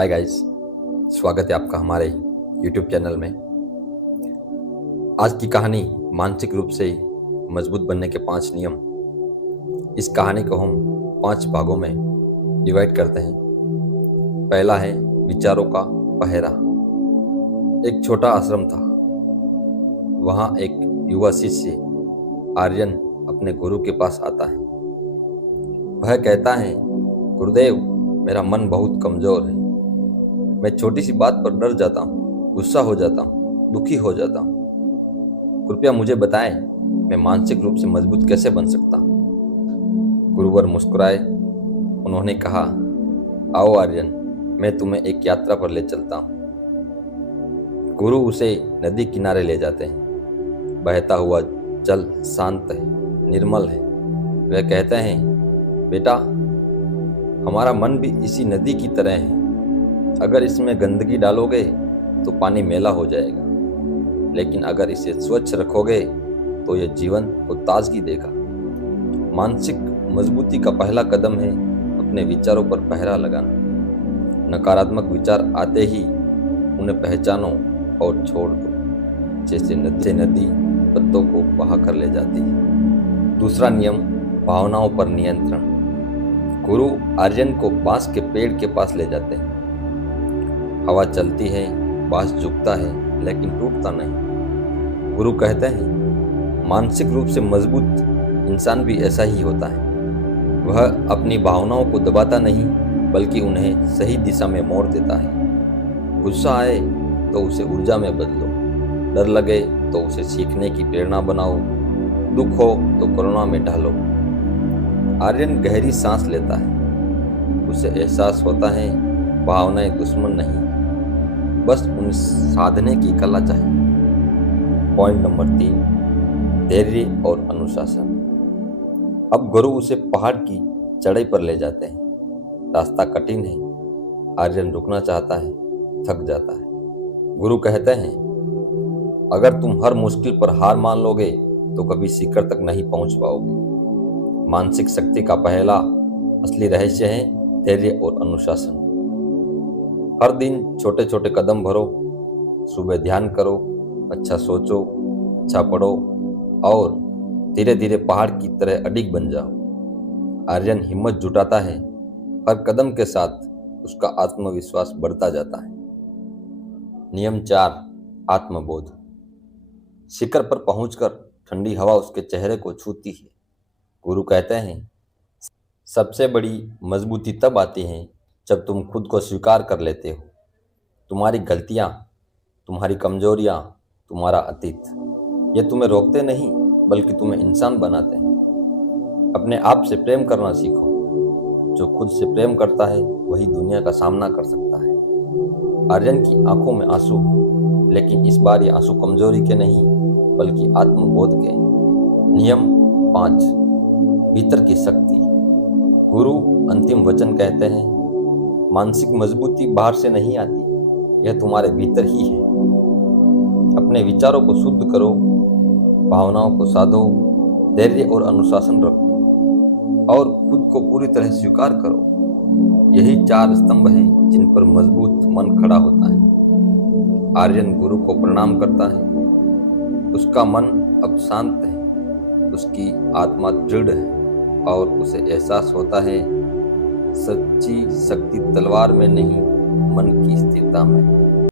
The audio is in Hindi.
हाय गाइस, स्वागत है आपका हमारे यूट्यूब चैनल में। आज की कहानी मानसिक रूप से मजबूत बनने के 5 नियम। इस कहानी को हम 5 भागों में डिवाइड करते हैं। पहला है विचारों का पहरा। एक छोटा आश्रम था। वहाँ एक युवा शिष्य आर्यन अपने गुरु के पास आता है। वह कहता है, गुरुदेव, मेरा मन बहुत कमजोर है। मैं छोटी सी बात पर डर जाता हूँ, गुस्सा हो जाता हूँ, दुखी हो जाता हूँ। कृपया मुझे बताएं, मैं मानसिक रूप से मजबूत कैसे बन सकता हूँ। गुरुवर मुस्कुराए। उन्होंने कहा, आओ आर्यन, मैं तुम्हें एक यात्रा पर ले चलता हूँ। गुरु उसे नदी किनारे ले जाते हैं। बहता हुआ जल शांत है, निर्मल है। वह कहते हैं, बेटा, हमारा मन भी इसी नदी की तरह है। अगर इसमें गंदगी डालोगे तो पानी मैला हो जाएगा, लेकिन अगर इसे स्वच्छ रखोगे तो यह जीवन को ताजगी देगा। मानसिक मजबूती का पहला कदम है अपने विचारों पर पहरा लगाना। नकारात्मक विचार आते ही उन्हें पहचानो और छोड़ दो, जैसे नदी पत्तों को बहा कर ले जाती है। दूसरा नियम, भावनाओं पर नियंत्रण। गुरु आर्यन को बांस के पेड़ के पास ले जाते हैं। हवा चलती है, बांस झुकता है, लेकिन टूटता नहीं। गुरु कहते हैं, मानसिक रूप से मजबूत इंसान भी ऐसा ही होता है। वह अपनी भावनाओं को दबाता नहीं, बल्कि उन्हें सही दिशा में मोड़ देता है। गुस्सा आए तो उसे ऊर्जा में बदलो, डर लगे तो उसे सीखने की प्रेरणा बनाओ, दुख हो तो करुणा में ढालो। आर्यन गहरी सांस लेता है। उसे एहसास होता है, भावनाएं दुश्मन नहीं, बस उन्हें साधने की कला चाहिए। पॉइंट नंबर 3, धैर्य और अनुशासन। अब गुरु उसे पहाड़ की चढ़ाई पर ले जाते हैं। रास्ता कठिन है। आर्यन रुकना चाहता है, थक जाता है। गुरु कहते हैं, अगर तुम हर मुश्किल पर हार मान लोगे तो कभी शिखर तक नहीं पहुंच पाओगे। मानसिक शक्ति का पहला असली रहस्य है धैर्य और अनुशासन। हर दिन छोटे छोटे कदम भरो। सुबह ध्यान करो, अच्छा सोचो, अच्छा पढ़ो और धीरे धीरे पहाड़ की तरह अडिग बन जाओ। आर्यन हिम्मत जुटाता है। हर कदम के साथ उसका आत्मविश्वास बढ़ता जाता है। नियम 4, आत्मबोध। शिखर पर पहुंचकर ठंडी हवा उसके चेहरे को छूती है। गुरु कहते हैं, सबसे बड़ी मजबूती तब आती है जब तुम खुद को स्वीकार कर लेते हो। तुम्हारी गलतियां, तुम्हारी कमजोरियां, तुम्हारा अतीत, ये तुम्हें रोकते नहीं, बल्कि तुम्हें इंसान बनाते हैं। अपने आप से प्रेम करना सीखो। जो खुद से प्रेम करता है वही दुनिया का सामना कर सकता है। आर्यन की आंखों में आंसू है, लेकिन इस बार ये आंसू कमजोरी के नहीं, बल्कि आत्मबोध के। नियम 5, भीतर की शक्ति। गुरु अंतिम वचन कहते हैं, मानसिक मजबूती बाहर से नहीं आती, यह तुम्हारे भीतर ही है। अपने विचारों को शुद्ध करो, भावनाओं को साधो, धैर्य और अनुशासन रखो और खुद को पूरी तरह स्वीकार करो। यही 4 स्तंभ हैं जिन पर मजबूत मन खड़ा होता है। आर्यन गुरु को प्रणाम करता है। उसका मन अब शांत है, उसकी आत्मा दृढ़ है और उसे एहसास होता है, सच्ची शक्ति तलवार में नहीं, मन की स्थिरता में।